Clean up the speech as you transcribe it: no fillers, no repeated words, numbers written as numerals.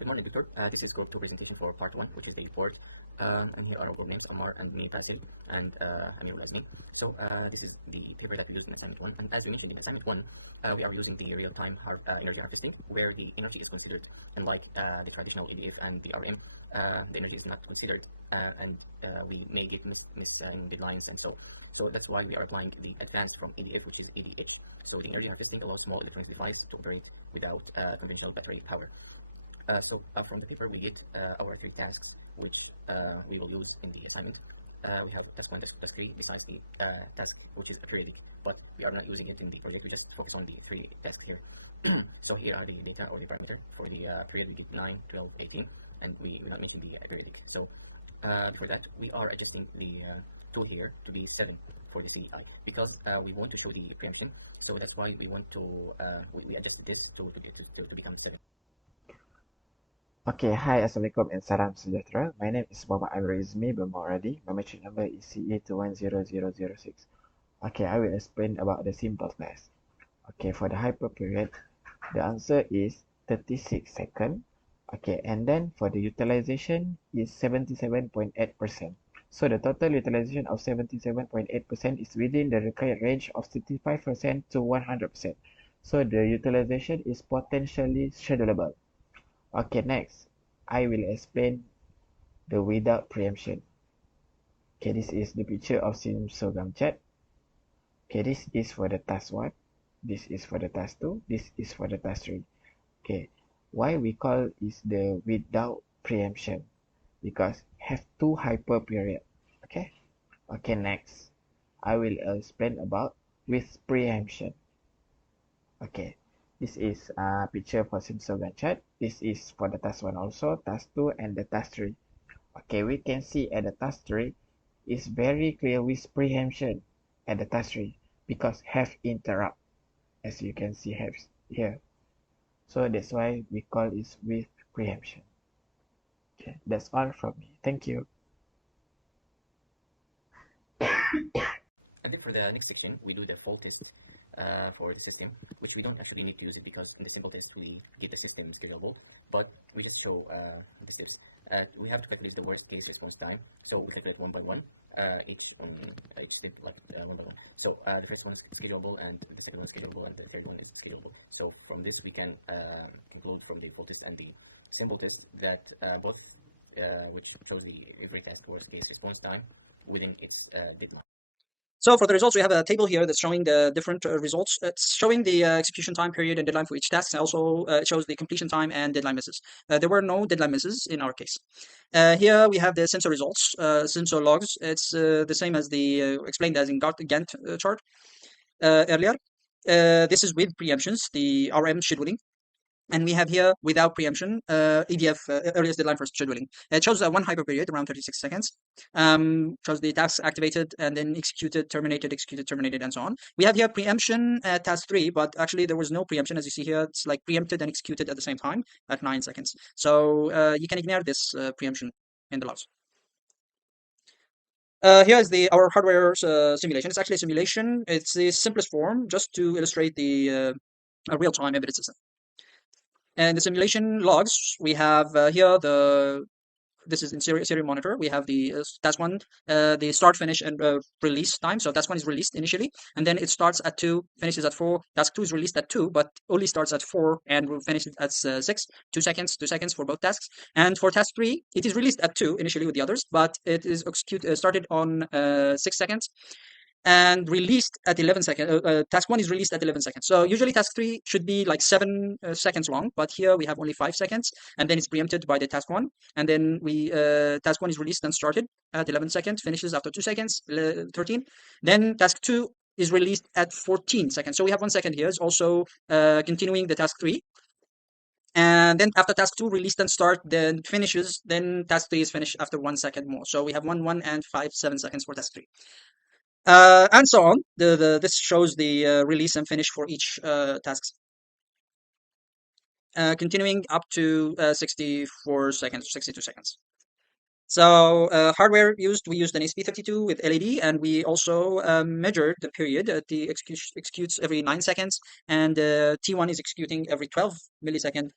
Good morning, Victor. This is go-to presentation for part 1, which is the report. And here are our names, Amar and me, Basil, and Amir last name. So this is the paper that we used in assignment 1. And as we mentioned in assignment 1, we are using the real-time energy harvesting, where the energy is considered, unlike the traditional EDF and the RM, the energy is not considered, and we may get missed in the lines, and so that's why we are applying the advanced from EDF, which is EDH. So the energy harvesting allows small electronic devices to operate without conventional battery power. From the paper we get our 3 tasks, which we will use in the assignment. We have task 1, task 3, besides the task which is periodic, but we are not using it in the project. We just focus on the 3 tasks here. So here are the data or the parameter. For the period we get 9, 12, 18, and we will not mention the periodic. So for that we are adjusting the 2 here to be 7 for the CI, because we want to show the preemption. So that's why we want to we adjusted this to become 7. Okay, hi, Assalamualaikum and salam sejahtera. My name is Muhammad Amir Izmi Bermoradi. My metric number is CA210006. Okay, I will explain about the simple test. Okay, for the hyper period, the answer is 36 seconds. Okay, and then for the utilization is 77.8%. So the total utilization of 77.8% is within the required range of 65% to 100%. So the utilization is potentially schedulable. Okay, next, I will explain the without preemption. Okay, this is the picture of simsogram chat. Okay, this is for the task 1. This is for the task 2. This is for the task 3. Okay, why we call is the without preemption? Because have 2 hyper period. Okay. Okay, next, I will explain about with preemption. Okay. This is a picture for simsogram chat. This is for the task 1 also, task 2, and the task 3. Okay, we can see at the task 3 is very clear with preemption at the task 3 because have interrupt, as you can see have here. So that's why we call it with preemption. Okay, that's all from me. Thank you. And then for the next section, we do the fault test for the system, which we don't actually need to use it because in the simple test we get the system scalable, but we just show this test. We have to calculate the worst case response time, so we calculate 1 by 1, each step like 1 by 1. So the first one is scalable, and the second one is scalable, and the third one is scalable. So from this we can conclude from the fault test and the simple test that both which shows the every task worst case response time within its deadline. So for the results, we have a table here that's showing the different results. It's showing the execution time, period, and deadline for each task. Also, it shows the completion time and deadline misses. There were no deadline misses in our case. Here we have the sensor results, sensor logs. It's the same as the explained as in Gantt chart earlier. This is with preemptions, the RM scheduling. And we have here, without preemption, EDF, earliest deadline for scheduling. It shows 1 hyper period, around 36 seconds. Shows the tasks activated and then executed, terminated, and so on. We have here preemption at task 3, but actually there was no preemption. As you see here, it's like preempted and executed at the same time at 9 seconds. So you can ignore this preemption in the logs. Here is our hardware simulation. It's actually a simulation. It's the simplest form, just to illustrate the real-time embedded system. And the simulation logs, we have here this is in serial monitor. We have the task 1, the start, finish, and release time. So task 1 is released initially, and then it starts at 2, finishes at 4. Task 2 is released at 2, but only starts at 4 and will finish at 6. 2 seconds for both tasks. And for task 3, it is released at 2 initially with the others, but it is started on 6 seconds. And released at 11 seconds. Task 1 is released at 11 seconds. So usually task 3 should be like 7 seconds long, but here we have only 5 seconds, and then it's preempted by the task 1. And then task 1 is released and started at 11 seconds, finishes after 2 seconds, 13. Then task 2 is released at 14 seconds. So we have 1 second here. It's also continuing the task 3. And then after task 2 released and start, then finishes, then task 3 is finished after 1 second more. So we have 1, and 5, 7 seconds for task 3. And so on. This shows the release and finish for each tasks. Continuing up to 64 seconds, 62 seconds. So hardware used, we used an SP32 with LED, and we also measured the period. The executes every 9 seconds, and T1 is executing every 12 millisecond